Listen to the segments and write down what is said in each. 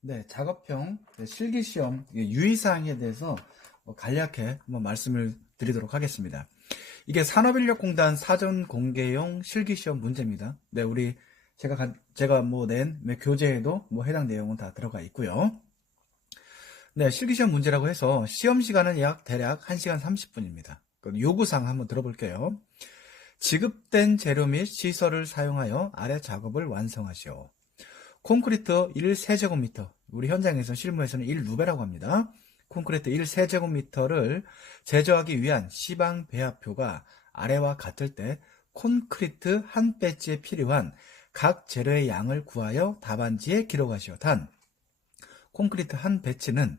네, 작업형 실기시험 유의사항에 대해서 간략하게 한번 말씀을 드리도록 하겠습니다. 이게 산업인력공단 사전 공개용 실기시험 문제입니다. 네, 제가 낸 교재에도 해당 내용은 다 들어가 있고요. 네, 실기시험 문제라고 해서 시험 시간은 대략 1시간 30분입니다. 요구사항 한번 들어볼게요. 지급된 재료 및 시설을 사용하여 아래 작업을 완성하시오. 콘크리트 1세제곱미터, 우리 현장에서 실무에서는 1루베라고 합니다. 콘크리트 1세제곱미터를 제조하기 위한 시방 배합표가 아래와 같을 때 콘크리트 한 배지에 필요한 각 재료의 양을 구하여 답안지에 기록하시오. 단, 콘크리트 한 배치는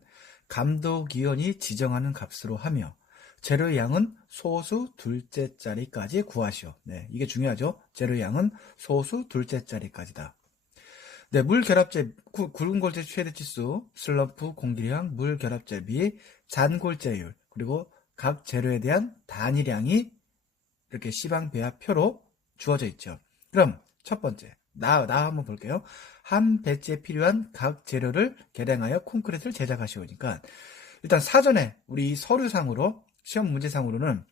감독위원이 지정하는 값으로 하며 재료의 양은 소수 둘째 자리까지 구하시오. 네, 이게 중요하죠. 재료의 양은 소수 둘째 자리까지다. 네, 물 결합제, 굵은 골재 최대 치수, 슬럼프, 공기량, 물 결합제비, 잔골재율, 그리고 각 재료에 대한 단위량이 이렇게 시방 배합표로 주어져 있죠. 그럼 첫 번째, 나 한번 볼게요. 한 배지에 필요한 각 재료를 계량하여 콘크리트를 제작하시오니까 일단 사전에 우리 서류상으로 시험 문제상으로는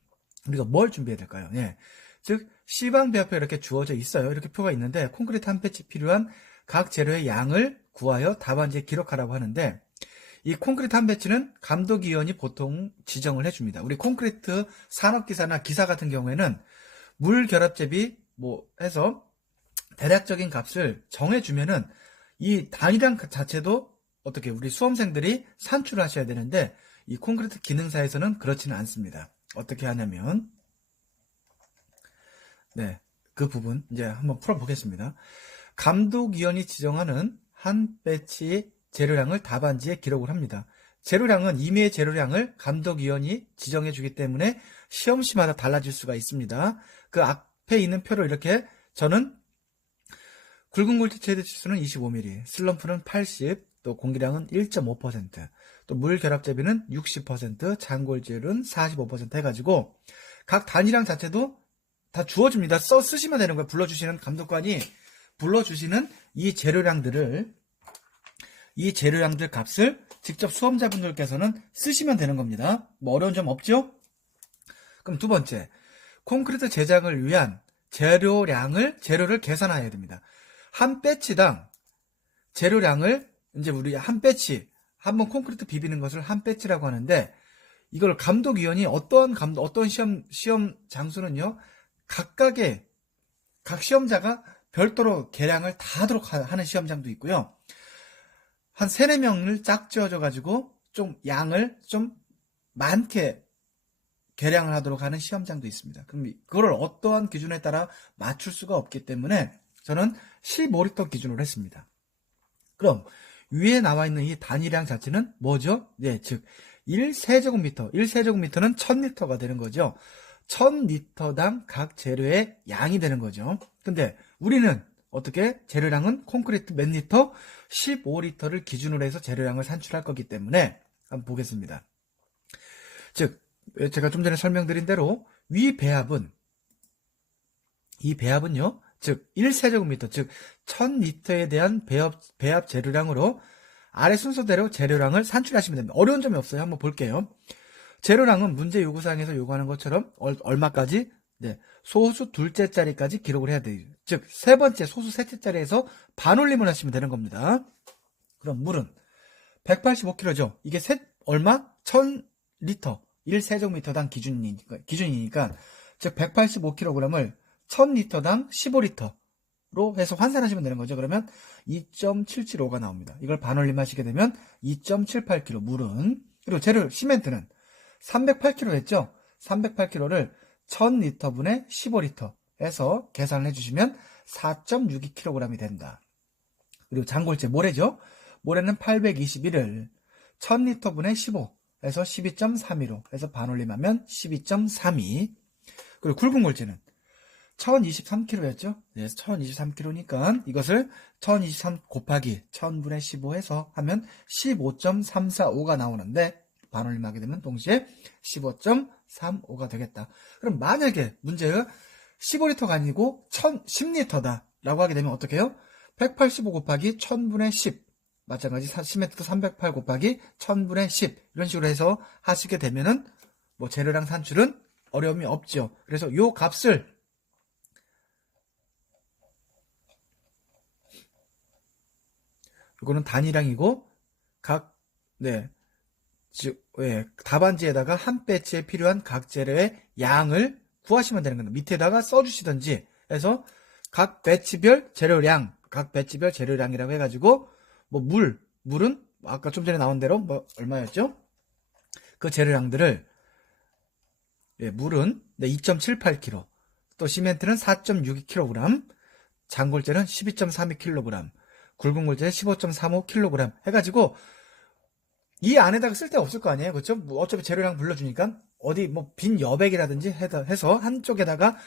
우리가 뭘 준비해야 될까요? 예. 즉 시방 배합표 이렇게 주어져 있어요. 이렇게 표가 있는데 콘크리트 한 배지 필요한 각 재료의 양을 구하여 답안지에 기록하라고 하는데 이 콘크리트 한 배치는 감독위원이 보통 지정을 해줍니다. 우리 콘크리트 산업기사나 기사 같은 경우에는 물 결합제비 해서 대략적인 값을 정해주면은 이 단위량 자체도 어떻게 우리 수험생들이 산출을 하셔야 되는데 이 콘크리트 기능사에서는 그렇지는 않습니다. 어떻게 하냐면 네, 그 부분 이제 한번 풀어보겠습니다. 감독위원이 지정하는 한 배치 재료량을 답안지에 기록을 합니다. 재료량은 임의의 재료량을 감독위원이 지정해 주기 때문에 시험시마다 달라질 수가 있습니다. 그 앞에 있는 표로 이렇게 저는 굵은 골재 최대 치수는 25mm, 슬럼프는 80, 또 공기량은 1.5%, 또 물 결합제비는 60%, 잔골재율은 45% 해가지고 각 단위량 자체도 다 주어집니다. 쓰시면 되는 거예요. 불러주시는 감독관이 불러주시는 이 재료량들 값을 직접 수험자분들께서는 쓰시면 되는 겁니다. 어려운 점 없죠? 그럼 두 번째, 콘크리트 제작을 위한 재료를 계산해야 됩니다. 한 배치당 재료량을 이제 우리 한 배치, 한번 콘크리트 비비는 것을 한 배치라고 하는데 이걸 감독위원이 어떤 시험 장소는요, 각 시험자가 별도로 계량을 다 하도록 하는 시험장도 있고요. 한 3, 4명을 짝 지어줘가지고 좀 양을 좀 많게 계량을 하도록 하는 시험장도 있습니다. 그럼 그걸 어떠한 기준에 따라 맞출 수가 없기 때문에 저는 15리터 기준으로 했습니다. 그럼 위에 나와 있는 이 단위량 자체는 뭐죠? 네, 즉 1세제곱미터는 1000리터가 되는 거죠. 1000리터당 각 재료의 양이 되는 거죠. 근데 우리는 어떻게 재료량은 콘크리트 몇 리터? 15리터를 기준으로 해서 재료량을 산출할 거기 때문에 한번 보겠습니다. 즉 제가 좀 전에 설명드린 대로 이 배합은요, 즉 1세제곱미터, 즉 1000리터에 대한 배합 재료량으로 아래 순서대로 재료량을 산출하시면 됩니다. 어려운 점이 없어요. 한번 볼게요. 재료량은 문제 요구사항에서 요구하는 것처럼 얼마까지? 네, 소수 둘째 자리까지 기록을 해야 돼요. 즉 세 번째 소수 셋째 자리에서 반올림을 하시면 되는 겁니다. 그럼 물은 185kg죠. 이게 얼마? 1000리터 1세제곱미터당 기준이니까 즉 185kg을 1000리터당 15리터로 해서 환산하시면 되는 거죠. 그러면 2.775가 나옵니다. 이걸 반올림 하시게 되면 2.78kg 물은, 그리고 재료 시멘트는 308kg 했죠. 308kg를 1000리터분의 15리터 해서 계산을 해주시면 4.62kg이 된다. 그리고 잔골재 모래죠. 모래는 821을 1000리터분의 15 해서 12.32로 해서 반올림하면 12.32. 그리고 굵은 골재는 1023kg였죠. 네, 1023kg니까 이것을 1023 곱하기 1000분의 15 해서 하면 15.345가 나오는데 반올림하게 되면 동시에 15.35가 되겠다. 그럼 만약에 문제가 15리터가 아니고 10리터다 라고 하게 되면 어떻게 해요? 185 곱하기 1000분의 10 마찬가지 시멘트도 308 곱하기 1000분의 10 이런 식으로 해서 하시게 되면은 뭐 재료량 산출은 어려움이 없죠. 그래서 요 값을 이거는 단위량이고 답안지에다가 한 배치에 필요한 각 재료의 양을 구하시면 되는 겁니다. 밑에다가 써주시든지 해서 각 배치별 재료량이라고 해가지고 뭐 물은 아까 좀 전에 나온 대로 뭐 얼마였죠? 그 재료량들을 물은 2.78kg, 또 시멘트는 4.62kg, 장골재는 12.32kg, 굵은 골재는 15.35kg 해가지고 이 안에다가 쓸 데 없을 거 아니에요, 그렇죠? 뭐 어차피 재료량 불러주니까 어디 뭐 빈 여백이라든지 해서 한쪽에다가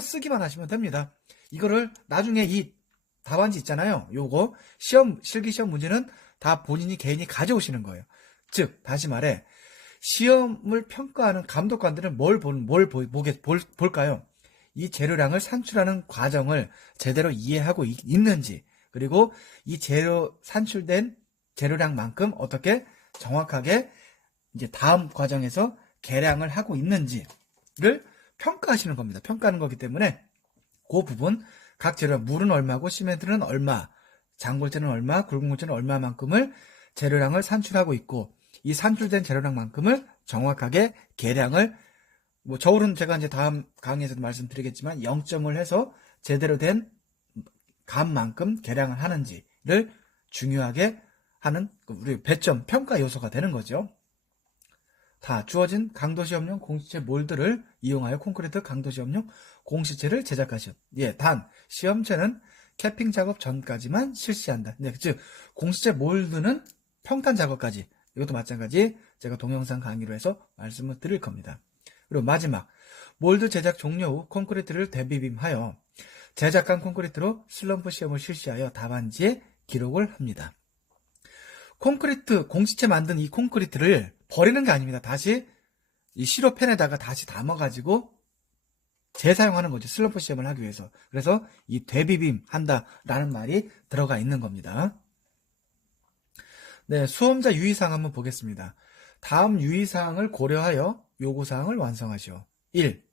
쓰기만 하시면 됩니다. 이거를 나중에 이 답안지 있잖아요. 요거 실기시험 문제는 다 본인이 개인이 가져오시는 거예요. 즉 다시 말해 시험을 평가하는 감독관들은 뭘 볼까요? 이 재료량을 산출하는 과정을 제대로 이해하고 있는지, 그리고 이 산출된 재료량만큼 어떻게 정확하게 이제 다음 과정에서 계량을 하고 있는지를 평가하시는 겁니다. 평가하는 거기 때문에 그 부분 각 재료 물은 얼마고 시멘트는 얼마, 장골재는 얼마, 굵은 골재는 얼마만큼을 재료량을 산출하고 있고 이 산출된 재료량만큼을 정확하게 계량을 뭐 저울은 제가 이제 다음 강의에서도 말씀드리겠지만 0점을 해서 제대로 된 값만큼 계량을 하는지를 중요하게 하는 우리 배점 평가 요소가 되는 거죠. 다 주어진 강도시험용 공시체 몰드를 이용하여 콘크리트 강도시험용 공시체를 제작하시오. 단 시험체는 캐핑 작업 전까지만 실시한다. 즉 공시체 몰드는 평탄 작업까지, 이것도 마찬가지 제가 동영상 강의로 해서 말씀을 드릴 겁니다. 그리고 마지막 몰드 제작 종료 후 콘크리트를 대비빔하여 제작한 콘크리트로 슬럼프 시험을 실시하여 답안지에 기록을 합니다. 공시체 만든 이 콘크리트를 버리는 게 아닙니다. 다시 이 시로펜에다가 다시 담아가지고 재사용하는 거죠. 슬럼프 시험을 하기 위해서. 그래서 이 되비빔 한다라는 말이 들어가 있는 겁니다. 네, 수험자 유의사항 한번 보겠습니다. 다음 유의사항을 고려하여 요구사항을 완성하시오. 1.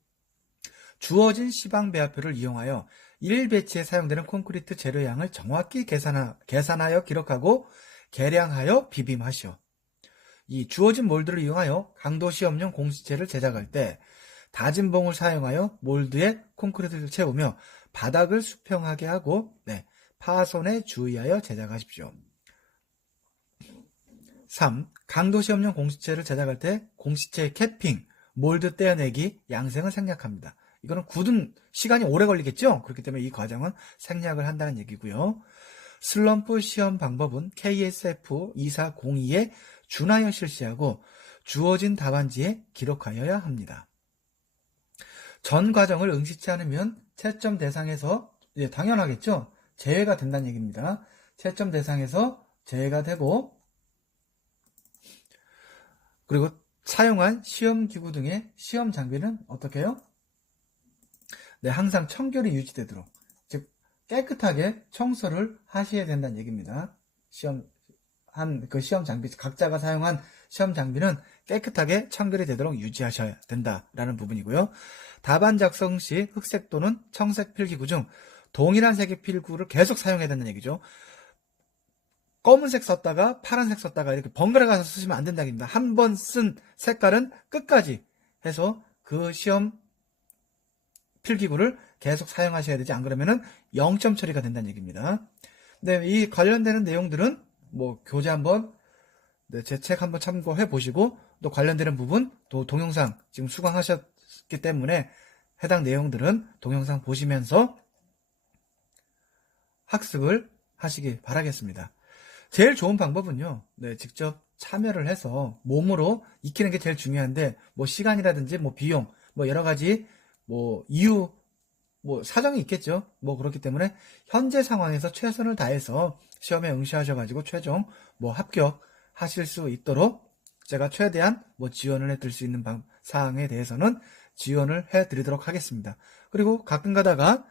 주어진 시방배합표를 이용하여 1배치에 사용되는 콘크리트 재료량을 정확히 계산하여 기록하고 계량하여 비빔하시오. 이 주어진 몰드를 이용하여 강도시험용 공시체를 제작할 때 다진 봉을 사용하여 몰드에 콘크리트를 채우며 바닥을 수평하게 하고 파손에 주의하여 제작하십시오. 3. 강도시험용 공시체를 제작할 때 공시체의 캐핑, 몰드 떼어내기, 양생을 생략합니다. 이거는 굳은 시간이 오래 걸리겠죠? 그렇기 때문에 이 과정은 생략을 한다는 얘기고요. 슬럼프 시험 방법은 KSF 2402에 준하여 실시하고 주어진 답안지에 기록하여야 합니다. 전 과정을 응시치 않으면 채점 대상에서 당연하겠죠? 제외가 된다는 얘기입니다. 채점 대상에서 제외가 되고 그리고 사용한 시험기구 등의 시험 장비는 어떻게 해요? 항상 청결이 유지되도록, 즉 깨끗하게 청소를 하셔야 된다는 얘기입니다. 시험 장비, 각자가 사용한 시험 장비는 깨끗하게 청결이 되도록 유지하셔야 된다라는 부분이고요. 답안 작성 시 흑색 또는 청색 필기구 중 동일한 색의 필기구를 계속 사용해야 된다는 얘기죠. 검은색 썼다가 파란색 썼다가 이렇게 번갈아 가서 쓰시면 안 된다는 얘기입니다. 한 번 쓴 색깔은 끝까지 해서 그 시험 필기구를 계속 사용하셔야 되지, 안 그러면은 0점 처리가 된다는 얘기입니다. 이 관련되는 내용들은 교재 한번 제 책 한번 참고해 보시고 또 관련되는 부분 또 동영상 지금 수강하셨기 때문에 해당 내용들은 동영상 보시면서 학습을 하시기 바라겠습니다. 제일 좋은 방법은요, 직접 참여를 해서 몸으로 익히는 게 제일 중요한데 시간이라든지 비용 여러 가지 이유 사정이 있겠죠. 그렇기 때문에 현재 상황에서 최선을 다해서 시험에 응시하셔가지고 최종 합격하실 수 있도록 제가 최대한 지원을 해드릴 수 있는 사항에 대해서는 지원을 해드리도록 하겠습니다. 그리고 가끔 가다가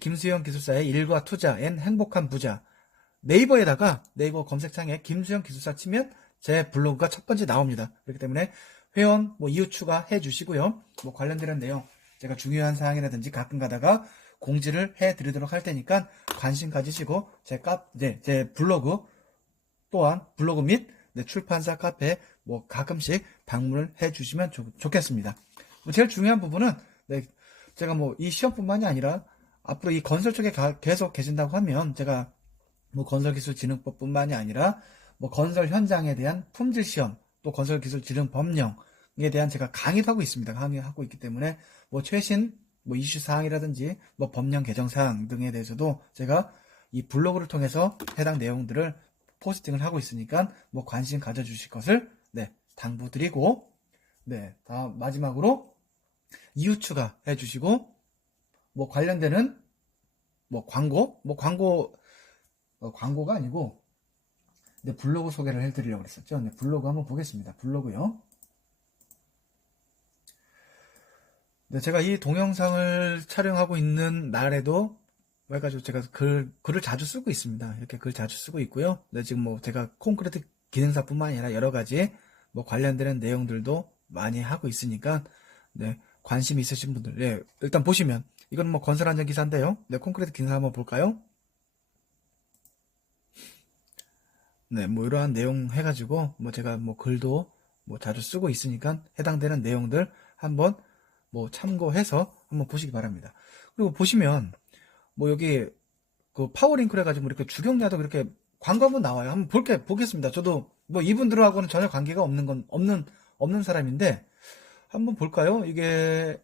김수영 기술사의 일과 투자 앤 행복한 부자 네이버에다가 네이버 검색창에 김수영 기술사 치면 제 블로그가 첫 번째 나옵니다. 그렇기 때문에 회원 이웃 추가해 주시고요. 관련되는 내용 제가 중요한 사항이라든지 가끔 가다가 공지를 해 드리도록 할 테니까 관심 가지시고 제 블로그 또한 블로그 및 출판사 카페 가끔씩 방문을 해 주시면 좋겠습니다. 제일 중요한 부분은 제가 이 시험뿐만이 아니라 앞으로 이 건설 쪽에 계속 계신다고 하면 제가 건설기술진흥법뿐만이 아니라 건설 현장에 대한 품질 시험 또 건설기술진흥 법령에 대한 제가 강의도 하고 있습니다. 강의하고 있기 때문에 최신 이슈 사항이라든지 법령 개정 사항 등에 대해서도 제가 이 블로그를 통해서 해당 내용들을 포스팅을 하고 있으니까 관심 가져주실 것을 당부드리고 다음 마지막으로 이웃 추가 해주시고 관련되는 광고가 아니고 블로그 소개를 해드리려고 했었죠. 블로그 한번 보겠습니다. 블로그요. 제가 이 동영상을 촬영하고 있는 날에도 해가지고 제가 글을 자주 쓰고 있습니다. 이렇게 글 자주 쓰고 있고요. 지금 제가 콘크리트 기능사뿐만 아니라 여러 가지 관련되는 내용들도 많이 하고 있으니까 관심 있으신 분들 일단 보시면 이건 건설 안전 기사인데요. 콘크리트 기능사 한번 볼까요? 이러한 내용 해가지고 제가 글도 자주 쓰고 있으니까 해당되는 내용들 한번 참고해서 한번 보시기 바랍니다. 그리고 보시면 여기 그 파워링크를 해가지고 이렇게 주경야도 이렇게 광고 한번 나와요. 한번 보겠습니다. 저도 이분들하고는 전혀 관계가 없는 사람인데 한번 볼까요? 이게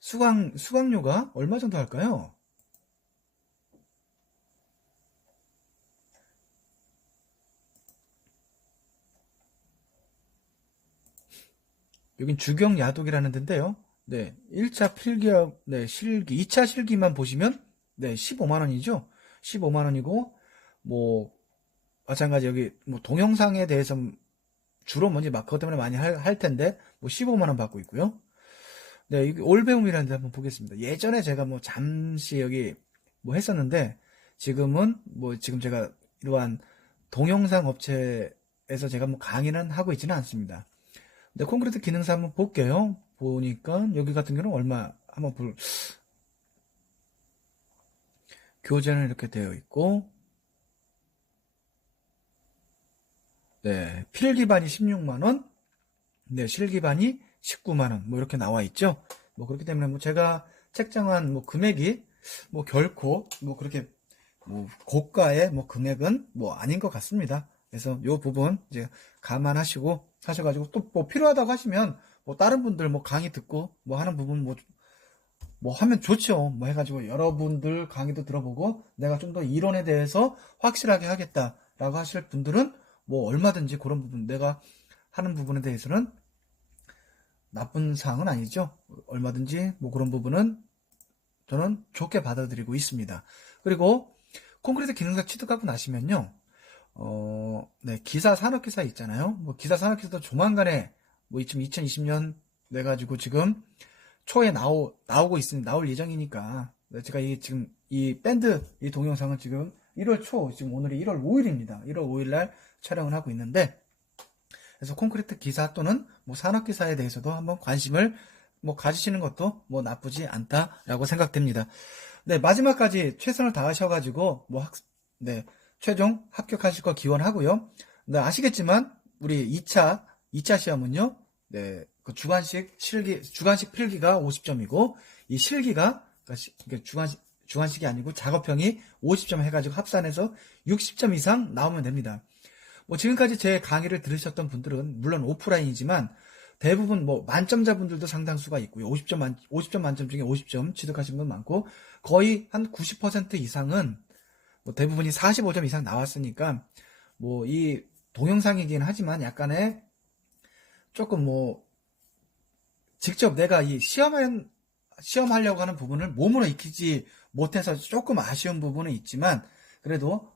수강료가 얼마 정도 할까요? 여긴 주경야독이라는 데인데요. 1차 필기업, 실기, 2차 실기만 보시면 15만원이죠. 15만원이고 마찬가지 여기 동영상에 대해서 주로 그것 때문에 많이 할 텐데 15만원 받고 있고요. 여기 올배움이라는 데 한번 보겠습니다. 예전에 제가 잠시 여기 했었는데 지금은 지금 제가 이러한 동영상 업체에서 제가 강의는 하고 있지는 않습니다. 콘크리트 기능사 한번 볼게요. 보니까 여기 같은 경우는 얼마 한번 교재는 이렇게 되어 있고 필기반이 16만원 실기반이 19만원 이렇게 나와 있죠. 그렇기 때문에 제가 책정한 금액이 결코 그렇게 고가의 금액은 아닌 것 같습니다. 그래서 요 부분 이제 감안하시고 하셔가지고 또 필요하다고 하시면 다른 분들 강의 듣고 하는 부분 하면 좋죠. 해가지고 여러분들 강의도 들어보고 내가 좀 더 이론에 대해서 확실하게 하겠다라고 하실 분들은 얼마든지 그런 부분 내가 하는 부분에 대해서는 나쁜 사항은 아니죠. 얼마든지 그런 부분은 저는 좋게 받아들이고 있습니다. 그리고 콘크리트 기능사 취득하고 나시면요. 기사 산업기사 있잖아요. 기사 산업기사도 조만간에 2020년 돼가지고 지금 초에 나올 예정이니까 제가 지금 이 밴드 이 동영상은 지금 1월 초 지금 오늘이 1월 5일입니다. 1월 5일날 촬영을 하고 있는데 그래서 콘크리트 기사 또는 산업기사에 대해서도 한번 관심을 가지시는 것도 나쁘지 않다라고 생각됩니다. 마지막까지 최선을 다하셔가지고 최종 합격하실 거 기원하고요. 아시겠지만 우리 2차 시험은요. 그 주관식 필기가 50점이고 이 실기가 주관식이 아니고 작업형이 50점 해가지고 합산해서 60점 이상 나오면 됩니다. 지금까지 제 강의를 들으셨던 분들은 물론 오프라인이지만 대부분 만점자분들도 상당수가 있고요. 50점 만점 중에 50점 취득하신 분 많고 거의 한 90% 이상은 대부분이 45점 이상 나왔으니까 이 동영상이긴 하지만 약간의 조금 직접 내가 이 시험하려고 하는 부분을 몸으로 익히지 못해서 조금 아쉬운 부분은 있지만 그래도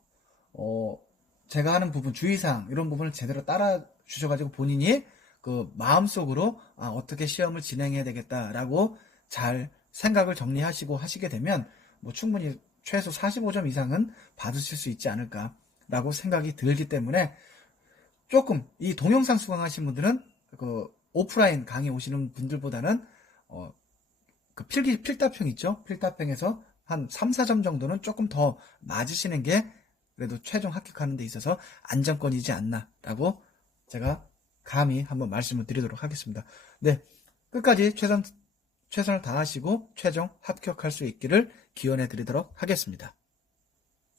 제가 하는 부분 주의사항 이런 부분을 제대로 따라 주셔가지고 본인이 그 마음속으로 어떻게 시험을 진행해야 되겠다라고 잘 생각을 정리하시고 하시게 되면 충분히 최소 45점 이상은 받으실 수 있지 않을까라고 생각이 들기 때문에 조금 이 동영상 수강하신 분들은 그 오프라인 강의 오시는 분들보다는 그 필답형 있죠? 필답형에서 한 3, 4점 정도는 조금 더 맞으시는 게 그래도 최종 합격하는 데 있어서 안정권이지 않나라고 제가 감히 한번 말씀을 드리도록 하겠습니다. 네, 끝까지 최선을 다하시고 최종 합격할 수 있기를 기원해 드리도록 하겠습니다.